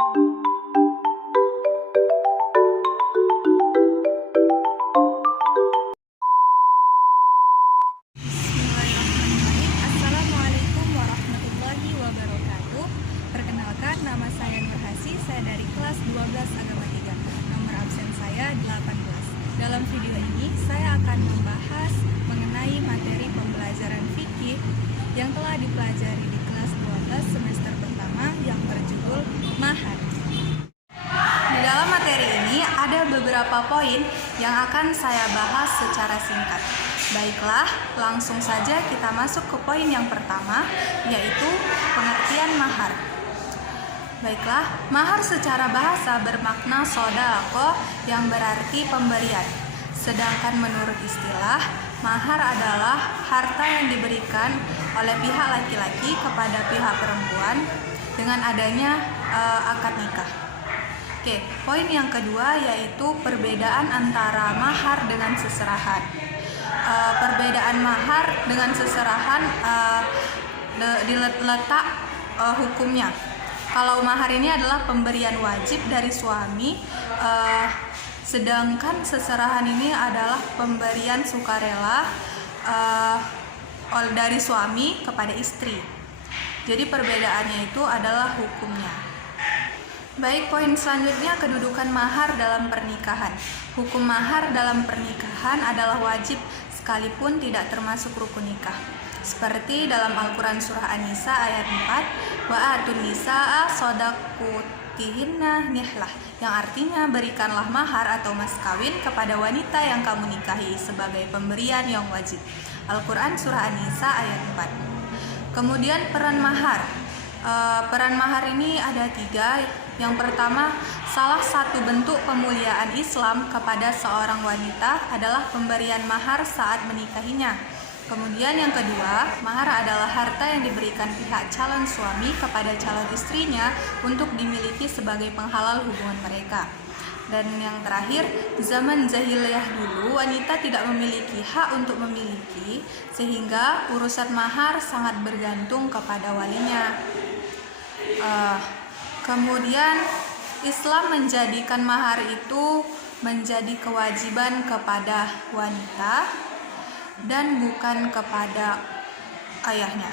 Bismillahirrahmanirrahim. Assalamualaikum warahmatullahi wabarakatuh. Perkenalkan, nama saya Nur Hasi, saya dari kelas 12 Agama 3. Nomor absen saya 18. Dalam video ini, saya akan membahas mengenai materi pembelajaran fikih yang telah dipelajari di kelas 12 semester pertama yang berjudul Mahar. Di dalam materi ini ada beberapa poin yang akan saya bahas secara singkat. Baiklah, langsung saja kita masuk ke poin yang pertama, yaitu pengertian mahar. Baiklah, mahar secara bahasa bermakna sodaqoh yang berarti pemberian. Sedangkan menurut istilah, mahar adalah harta yang diberikan oleh pihak laki-laki kepada pihak perempuan dengan adanya akad nikah. Oke, poin yang kedua yaitu perbedaan antara mahar dengan seserahan. Perbedaan mahar dengan seserahan diletak hukumnya. Kalau mahar ini adalah pemberian wajib dari suami, sedangkan seserahan ini adalah pemberian sukarela dari suami kepada istri. Jadi perbedaannya itu adalah hukumnya. Baik, poin selanjutnya kedudukan mahar dalam pernikahan. Hukum mahar dalam pernikahan adalah wajib sekalipun tidak termasuk rukun nikah. Seperti dalam Al-Quran surah An-Nisa ayat 4, wa atun nisaa sodaqutihinna nihlah, yang artinya berikanlah mahar atau mas kawin kepada wanita yang kamu nikahi sebagai pemberian yang wajib. Al-Quran surah An-Nisa ayat 4. Kemudian peran mahar. Peran mahar ini ada 3. Yang pertama, salah satu bentuk pemuliaan Islam kepada seorang wanita adalah pemberian mahar saat menikahinya. Kemudian yang kedua, mahar adalah harta yang diberikan pihak calon suami kepada calon istrinya untuk dimiliki sebagai penghalal hubungan mereka. Dan yang terakhir, zaman jahiliyah dulu wanita tidak memiliki hak untuk memiliki, sehingga urusan mahar sangat bergantung kepada walinya. Kemudian Islam menjadikan mahar itu menjadi kewajiban kepada wanita dan bukan kepada ayahnya.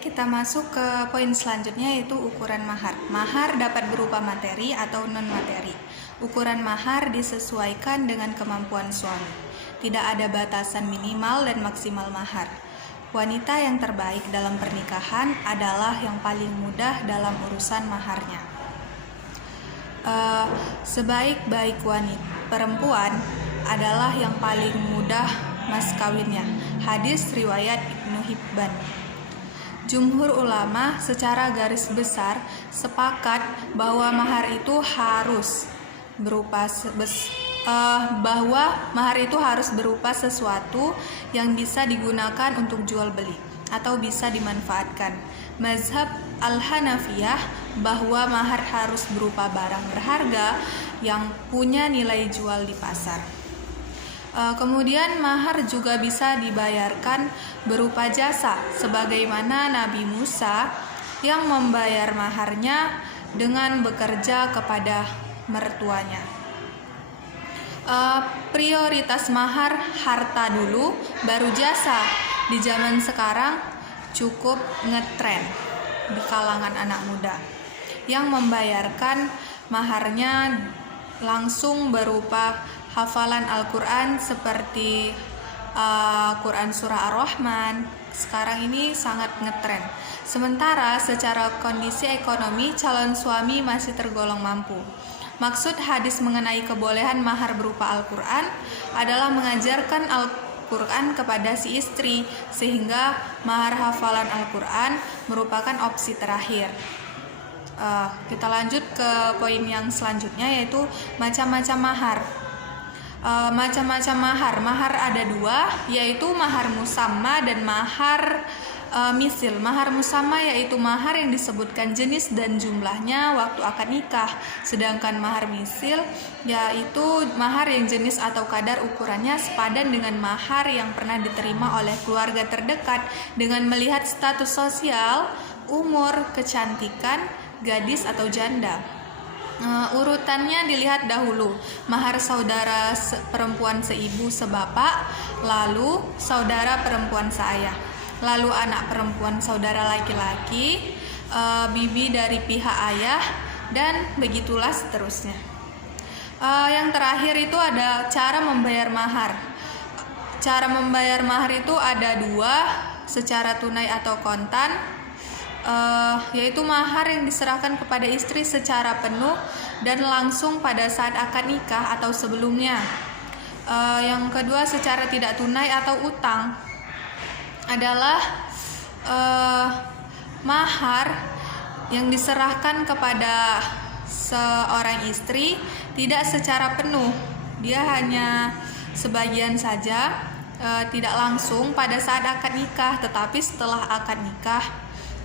Kita masuk ke poin selanjutnya, yaitu ukuran mahar. Mahar dapat berupa materi atau non-materi. Ukuran mahar disesuaikan dengan kemampuan suami. Tidak ada batasan minimal dan maksimal mahar. Wanita yang terbaik dalam pernikahan adalah yang paling mudah dalam urusan maharnya. Sebaik-baik wanita perempuan adalah yang paling mudah mas kawinnya. Hadis riwayat Ibnu Hibban. Jumhur ulama secara garis besar sepakat bahwa mahar itu harus berupa sesuatu yang bisa digunakan untuk jual beli atau bisa dimanfaatkan. Mazhab Al-Hanafiyah bahwa mahar harus berupa barang berharga yang punya nilai jual di pasar. Kemudian mahar juga bisa dibayarkan berupa jasa, sebagaimana Nabi Musa yang membayar maharnya dengan bekerja kepada mertuanya. Prioritas mahar harta dulu, baru jasa. Di zaman sekarang cukup ngetren di kalangan anak muda yang membayarkan maharnya langsung berupa hafalan Al-Quran seperti Quran surah Ar-Rahman. Sekarang ini sangat ngetren. Sementara secara kondisi ekonomi calon suami masih tergolong mampu. Maksud hadis mengenai kebolehan mahar berupa Al-Quran adalah mengajarkan Al-Quran kepada si istri, sehingga mahar hafalan Al-Quran merupakan opsi terakhir. Kita lanjut ke poin yang selanjutnya, yaitu macam-macam mahar. Macam-macam mahar. Mahar ada 2, yaitu mahar musamma dan mahar misil. Mahar musamma yaitu mahar yang disebutkan jenis dan jumlahnya waktu akad nikah. Sedangkan mahar misil yaitu mahar yang jenis atau kadar ukurannya sepadan dengan mahar yang pernah diterima oleh keluarga terdekat dengan melihat status sosial, umur, kecantikan, gadis atau janda. Urutannya dilihat dahulu, mahar saudara perempuan seibu sebapak, lalu saudara perempuan seayah, lalu anak perempuan saudara laki-laki, bibi dari pihak ayah, dan begitulah seterusnya. Yang terakhir itu ada cara membayar mahar. Cara membayar mahar itu ada dua, secara tunai atau kontan. Yaitu mahar yang diserahkan kepada istri secara penuh dan langsung pada saat akad nikah atau sebelumnya. Yang kedua, secara tidak tunai atau utang adalah mahar yang diserahkan kepada seorang istri tidak secara penuh, dia hanya sebagian saja, tidak langsung pada saat akad nikah, tetapi setelah akad nikah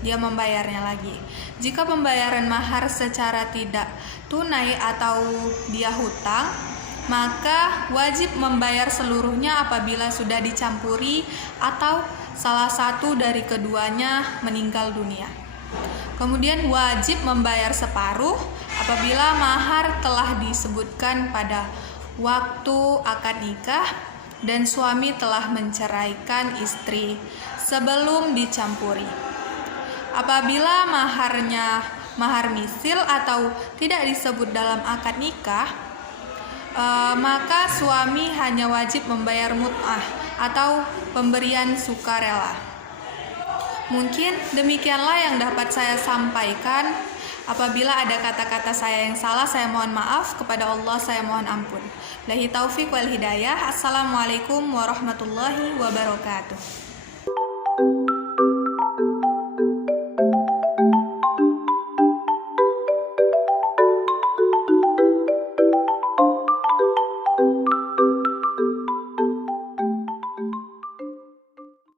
dia membayarnya lagi. Jika pembayaran mahar secara tidak tunai atau dia hutang, maka wajib membayar seluruhnya apabila sudah dicampuri atau salah satu dari keduanya meninggal dunia. Kemudian wajib membayar separuh apabila mahar telah disebutkan pada waktu akad nikah dan suami telah menceraikan istri sebelum dicampuri. Apabila maharnya mahar misil atau tidak disebut dalam akad nikah, maka suami hanya wajib membayar mut'ah atau pemberian sukarela. Mungkin demikianlah yang dapat saya sampaikan. Apabila ada kata-kata saya yang salah, saya mohon maaf. Kepada Allah saya mohon ampun. Billahi taufik wal hidayah. Assalamualaikum warahmatullahi wabarakatuh.